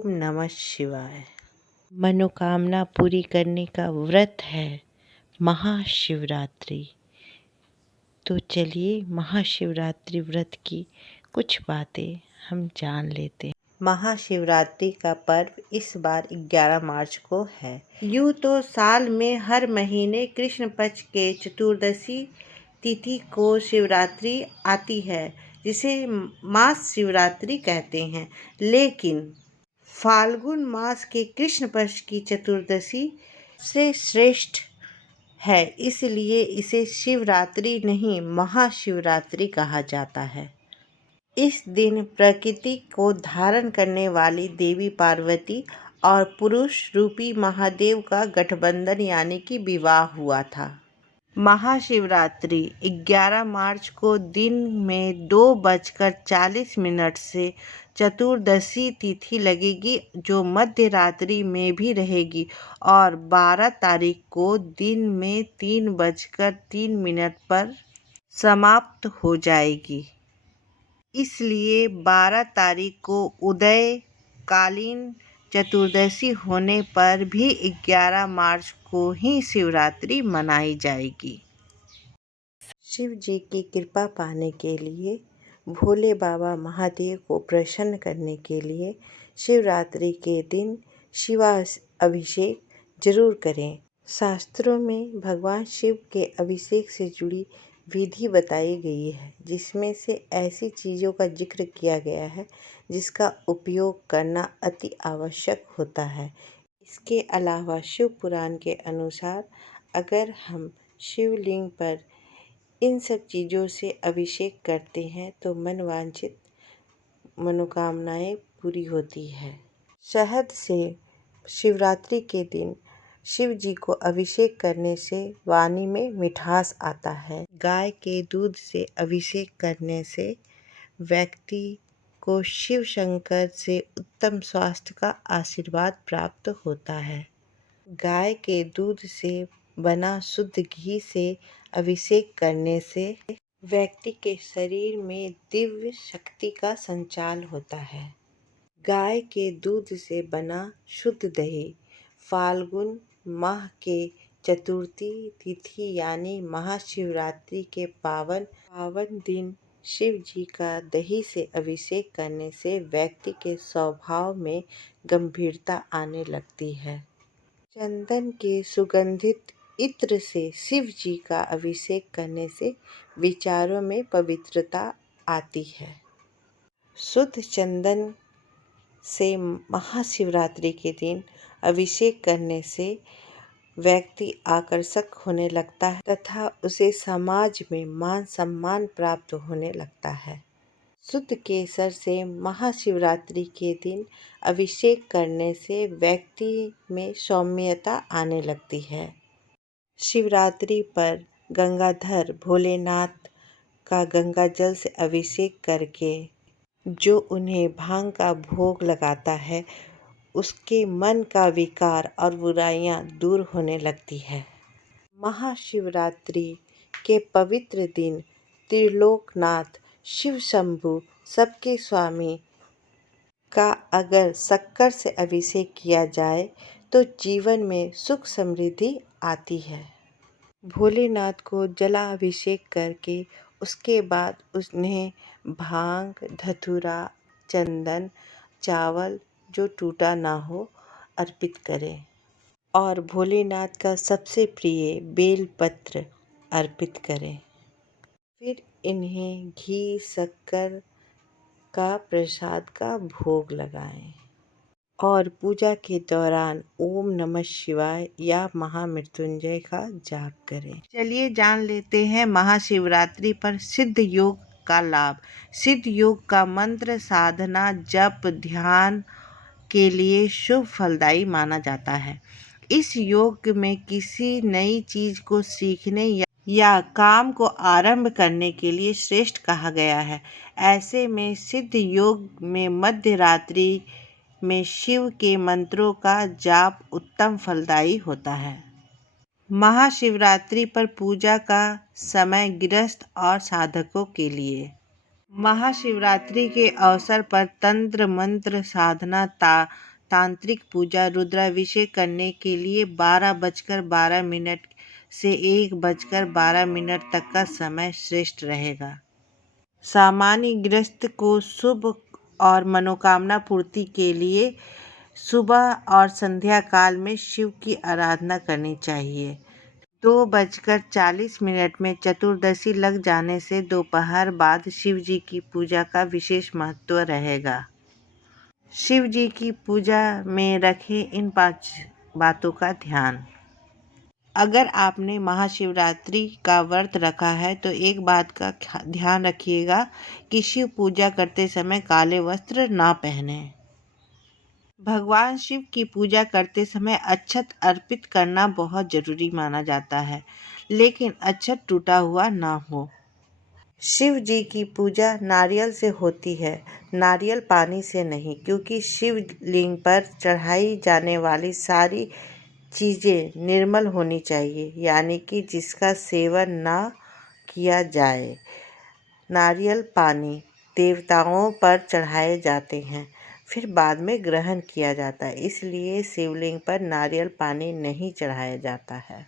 ओम नमः शिवाय। मनोकामना पूरी करने का व्रत है महाशिवरात्रि। तो चलिए महाशिवरात्रि व्रत की कुछ बातें हम जान लेते हैं। महाशिवरात्रि का पर्व इस बार 11 मार्च को है। यूँ तो साल में हर महीने कृष्ण पक्ष के चतुर्दशी तिथि को शिवरात्रि आती है, जिसे मास शिवरात्रि कहते हैं। लेकिन फाल्गुन मास के कृष्ण पक्ष की चतुर्दशी से श्रेष्ठ है, इसलिए इसे शिवरात्रि नहीं महाशिवरात्रि कहा जाता है। इस दिन प्रकृति को धारण करने वाली देवी पार्वती और पुरुष रूपी महादेव का गठबंधन यानी कि विवाह हुआ था। महाशिवरात्रि 11 मार्च को दिन में 2:40 से चतुर्दशी तिथि लगेगी, जो मध्य रात्रि में भी रहेगी, और 12 तारीख को दिन में 3:03 पर समाप्त हो जाएगी। इसलिए 12 तारीख को उदय कालीन चतुर्दशी होने पर भी 11 मार्च को ही शिवरात्रि मनाई जाएगी। शिव जी की कृपा पाने के लिए, भोले बाबा महादेव को प्रसन्न करने के लिए शिवरात्रि के दिन शिवाभिषेक जरूर करें। शास्त्रों में भगवान शिव के अभिषेक से जुड़ी विधि बताई गई है, जिसमें से ऐसी चीज़ों का जिक्र किया गया है जिसका उपयोग करना अति आवश्यक होता है। इसके अलावा शिव पुराण के अनुसार अगर हम शिवलिंग पर इन सब चीज़ों से अभिषेक करते हैं तो मनवांछित मनोकामनाएं पूरी होती है। शहद से शिवरात्रि के दिन शिव जी को अभिषेक करने से वाणी में मिठास आता है। गाय के दूध से अभिषेक करने से व्यक्ति को शिव शंकर से उत्तम स्वास्थ्य का आशीर्वाद प्राप्त होता है। गाय के दूध से बना शुद्ध घी से अभिषेक करने से व्यक्ति के शरीर में दिव्य शक्ति का संचार होता है। गाय के दूध से बना शुद्ध दही फाल्गुन माह के चतुर्थी तिथि यानी महाशिवरात्रि के पावन दिन शिव जी का दही से अभिषेक करने से व्यक्ति के स्वभाव में गंभीरता आने लगती है। चंदन के सुगंधित इत्र से शिव जी का अभिषेक करने से विचारों में पवित्रता आती है। शुद्ध चंदन से महाशिवरात्रि के दिन अभिषेक करने से व्यक्ति आकर्षक होने लगता है तथा उसे समाज में मान सम्मान प्राप्त होने लगता है। शुद्ध केसर से महाशिवरात्रि के दिन अभिषेक करने से व्यक्ति में सौम्यता आने लगती है। शिवरात्रि पर गंगाधर भोलेनाथ का गंगा जल से अभिषेक करके जो उन्हें भांग का भोग लगाता है, उसके मन का विकार और बुराइयां दूर होने लगती है। महाशिवरात्रि के पवित्र दिन त्रिलोकनाथ शिव शंभु सबके स्वामी का अगर शक्कर से अभिषेक किया जाए तो जीवन में सुख समृद्धि आती है। भोलेनाथ को जलाभिषेक करके उसके बाद उन्हें भांग, धतूरा, चंदन, चावल जो टूटा ना हो अर्पित करें और भोलेनाथ का सबसे प्रिय बेलपत्र अर्पित करें। फिर इन्हें घी शक्कर का प्रसाद का भोग लगाएं और पूजा के दौरान ओम नमः शिवाय या महामृत्युंजय का जाप करें। चलिए जान लेते हैं महाशिवरात्रि पर सिद्ध योग का लाभ। सिद्ध योग का मंत्र साधना, जप, ध्यान के लिए शुभ फलदायी माना जाता है। इस योग में किसी नई चीज को सीखने या काम को आरंभ करने के लिए श्रेष्ठ कहा गया है। ऐसे में सिद्ध योग में मध्य रात्रि में शिव के मंत्रों का जाप उत्तम फलदायी होता है। महाशिवरात्रि पर पूजा का समय गृहस्थ और साधकों के लिए महाशिवरात्रि के अवसर पर तंत्र मंत्र साधना तांत्रिक पूजा रुद्राभिषेक करने के लिए 12:12 से 1:12 तक का समय श्रेष्ठ रहेगा। सामान्य गृहस्थ को शुभ और मनोकामना पूर्ति के लिए सुबह और संध्या काल में शिव की आराधना करनी चाहिए। 2:40 में चतुर्दशी लग जाने से दोपहर बाद शिव जी की पूजा का विशेष महत्व रहेगा। शिव जी की पूजा में रखें इन 5 बातों का ध्यान। अगर आपने महाशिवरात्रि का व्रत रखा है तो एक बात का ध्यान रखिएगा कि शिव पूजा करते समय काले वस्त्र ना पहने। भगवान शिव की पूजा करते समय अक्षत अर्पित करना बहुत जरूरी माना जाता है, लेकिन अक्षत टूटा हुआ ना हो। शिव जी की पूजा नारियल से होती है, नारियल पानी से नहीं, क्योंकि शिवलिंग पर चढ़ाई जाने वाली सारी चीज़ें निर्मल होनी चाहिए, यानी कि जिसका सेवन ना किया जाए। नारियल पानी देवताओं पर चढ़ाए जाते हैं, फिर बाद में ग्रहण किया जाता है, इसलिए शिवलिंग पर नारियल पानी नहीं चढ़ाया जाता है।